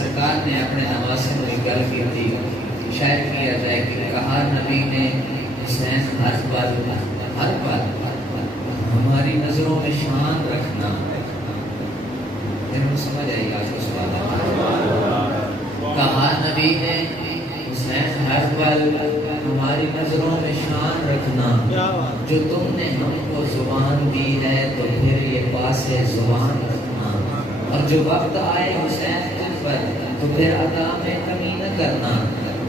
सरकार ने अपने नवासे में गल की थी, शायद किया जाए कि कहा नबी ने हुसैन हर पल हमारी नजरों में शान रखना। समझ आएगा आपको सवाल? कहा नबी ने हुसैन हर पल हमारी नजरों में शान रखना। जो तुमने हमको जुबान दी है तो फिर ये पासे जुबान रखना। और जो वक्त आए हुसैन तुम पर तो फिर अदा में कमी न करना।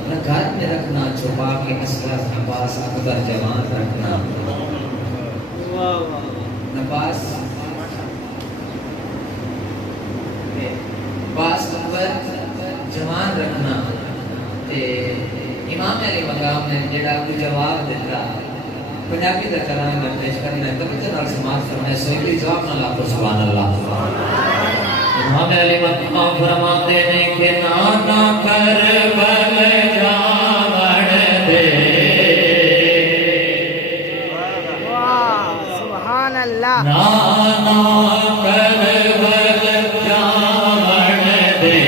न घर में रखना छुपा के असगर न पास अकबर जवान रखना। न पास अकबर जवान रखना। इमाम अली मकाम ने जेड़ा कोई जवाब दिता पंजाबी का कलाम में पेश करना है, तभी तो नाल समाज फरमाए सोई जवाब ना लाओ सुभान अल्लाह। इमाम अली मकाम फरमाते हैं कि नाना करबल जावड़ दे। वाह सुभान अल्लाह। नाना करबल जावड़ दे।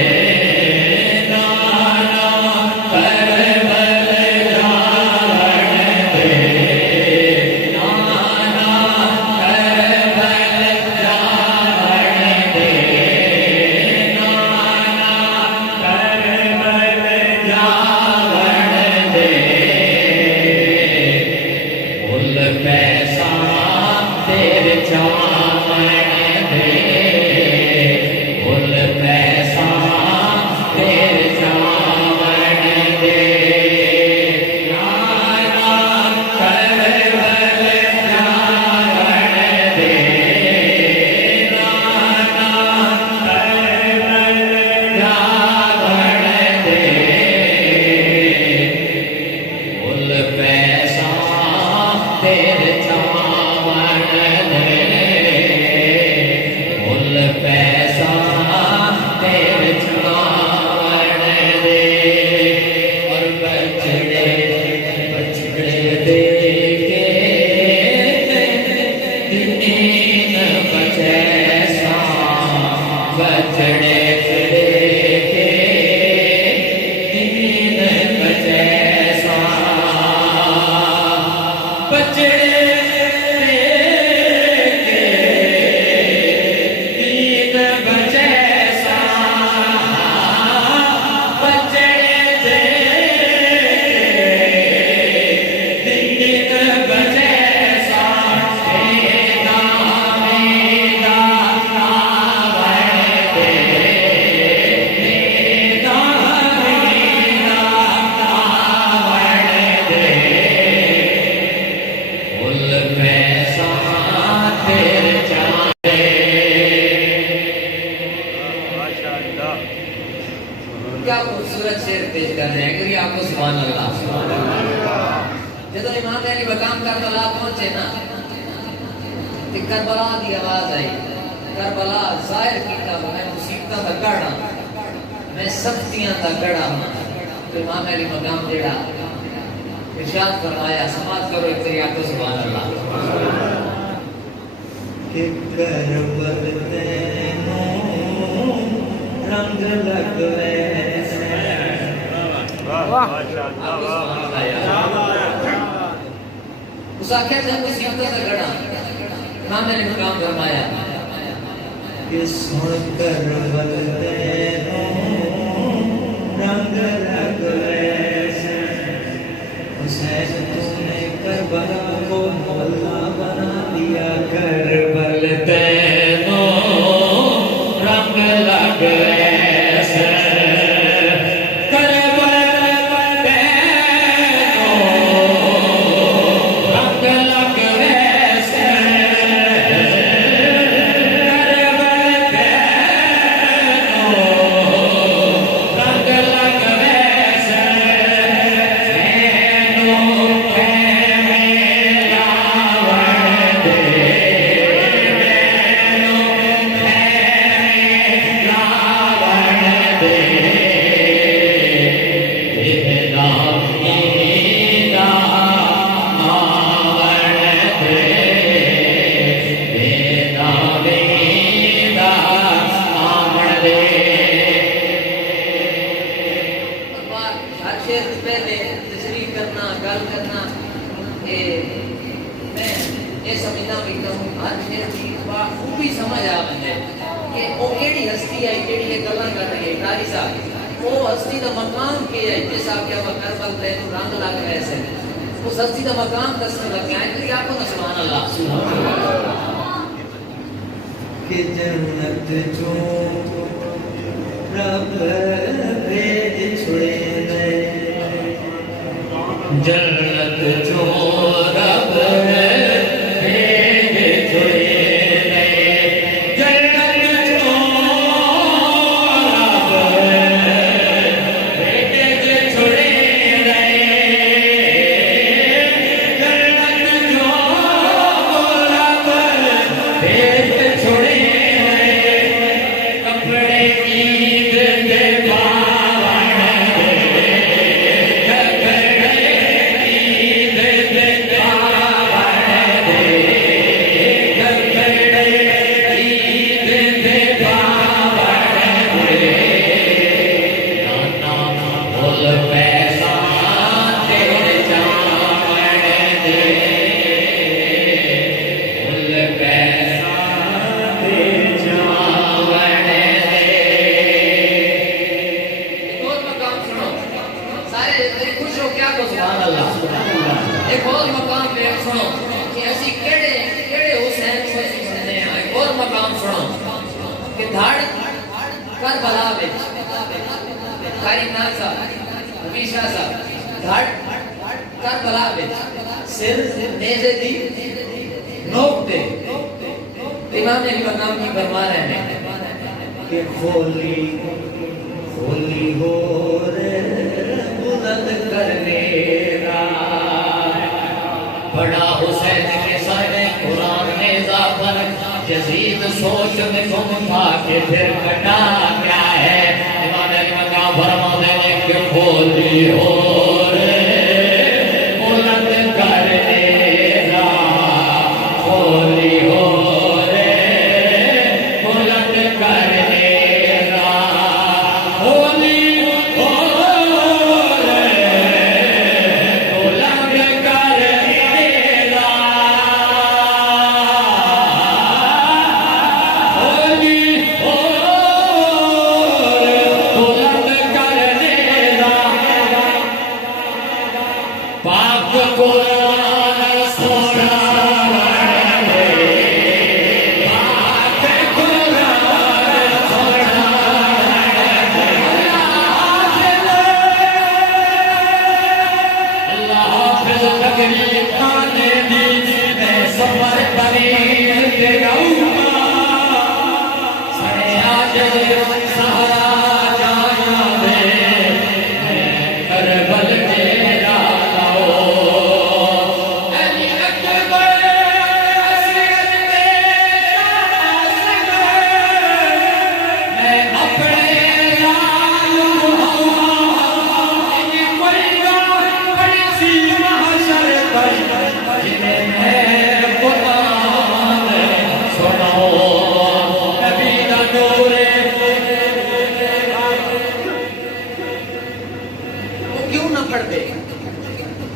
क्या खूबसूरत शेर पेश कर रहे हैं कि आपको सुभान अल्लाह। जब इमाम अली मकाम करबला पहुंचे ना तो करबला की आवाज आई। करबला जाहिर किया मैं मुसीबत का गढ़ा, मैं सख्तियां का गढ़ा। तो इमाम अली मकाम जेड़ा इरशाद फरमाया, समाज करो एक तेरी आपको सुभान अल्लाह। कि करबल तेनों रंग लगवे उस आखिर से मुसीबत का गड़ा इमाम ने मकाम फरमाया कि सुन करबल तेनों रंग लगवे हुसैन तूने करबला को मोहल्ला बना दिया। करबल तेनों रंग लगवे मैं समझना भी कहूँ हर शेर की वो भी समझ आ बंदे कि वो केड़ी हस्ती है केड़ी ये गल्लां कर रही है कारी साहब वो हस्ती दा मकाम के है जिस आप क्या करबल ते रंग लग रहे से उस हस्ती दा मकाम दसने लग गए तो आपको ना सुभान अल्लाह कि जन्नत जो रब भेज छुड़े जन्नत जो रब एक और मकाम पे सुनो कि ऐसी केड़े केड़े हुसैन को सुनने हैं एक और मकाम सुनो कि धाड़ करबला विच कारी नाथ साहब हमीशा साहब धाड़ करबला विच सिर नेज़े दी नोक दे इमाम मकाम की फरमा रहे हैं कि खोली खोली हो रे बुलंद करने बड़ा हुसैन के सारे कुरान ने जाफर यजीद सोच में गुम था कि फिर कटा क्या है इमाम मकाम फरमाते हैं कि खोली हो रे बुलंद करने खोली हो रे बुलंद करने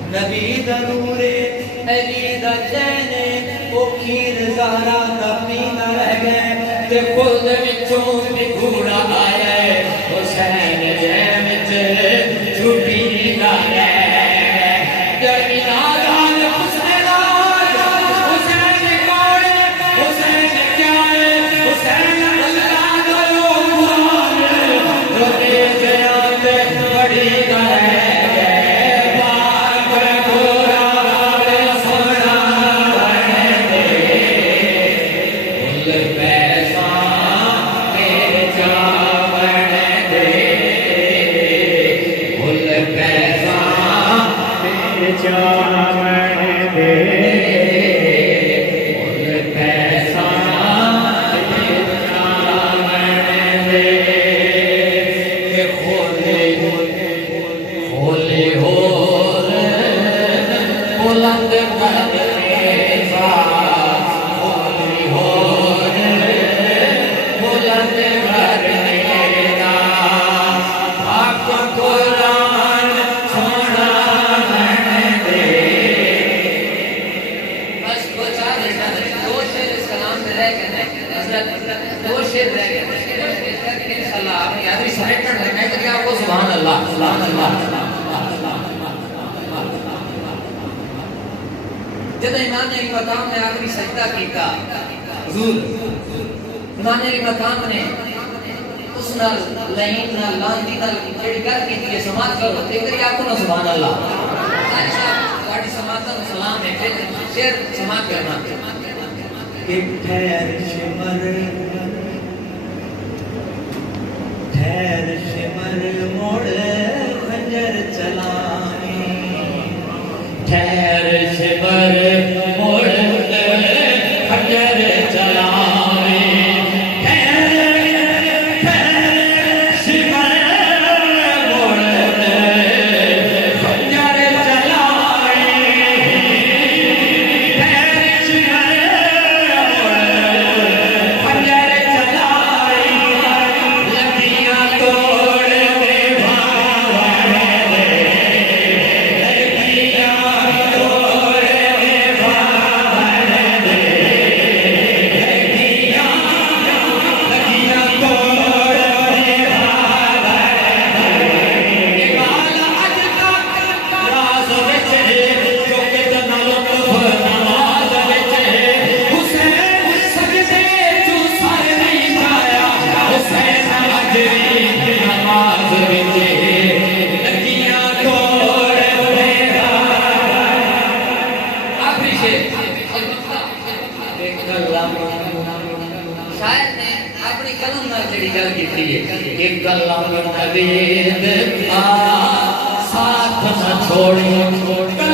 नबी दरूरे अली दा चैने ओ खीर ज़हरा दा पीना रह गए ते खुद विचों घूड़ा आया हुसैन जै विच झूठी नींदा पैसा दो शेर इस कलाम में रह गए हजरत, दो शेर रह गए इंशाल्लाह आप याद भी समेटन है तो क्या वो सुभान अल्लाह सुभान अल्लाह। जब इमाम ने मकाम में आखिरी सजदा किया हुजूर इमाम ने मकाम ने उस नाल लाइन नाल लांदी नाल जेड़ी गल कीती है समाज करो ते करी आपको ना सुभान अल्लाह। अच्छा वाडी समाज का सलाम है फिर शेर समाज करना कि ठहर शिमर मोड़ खंजर चलाए ठहर शिमर मोड़ खंजर चलाए शायद ने अपनी कलम नाल जेड़ी गल कीती है कि कलम नवीद का साथ न छोड़ो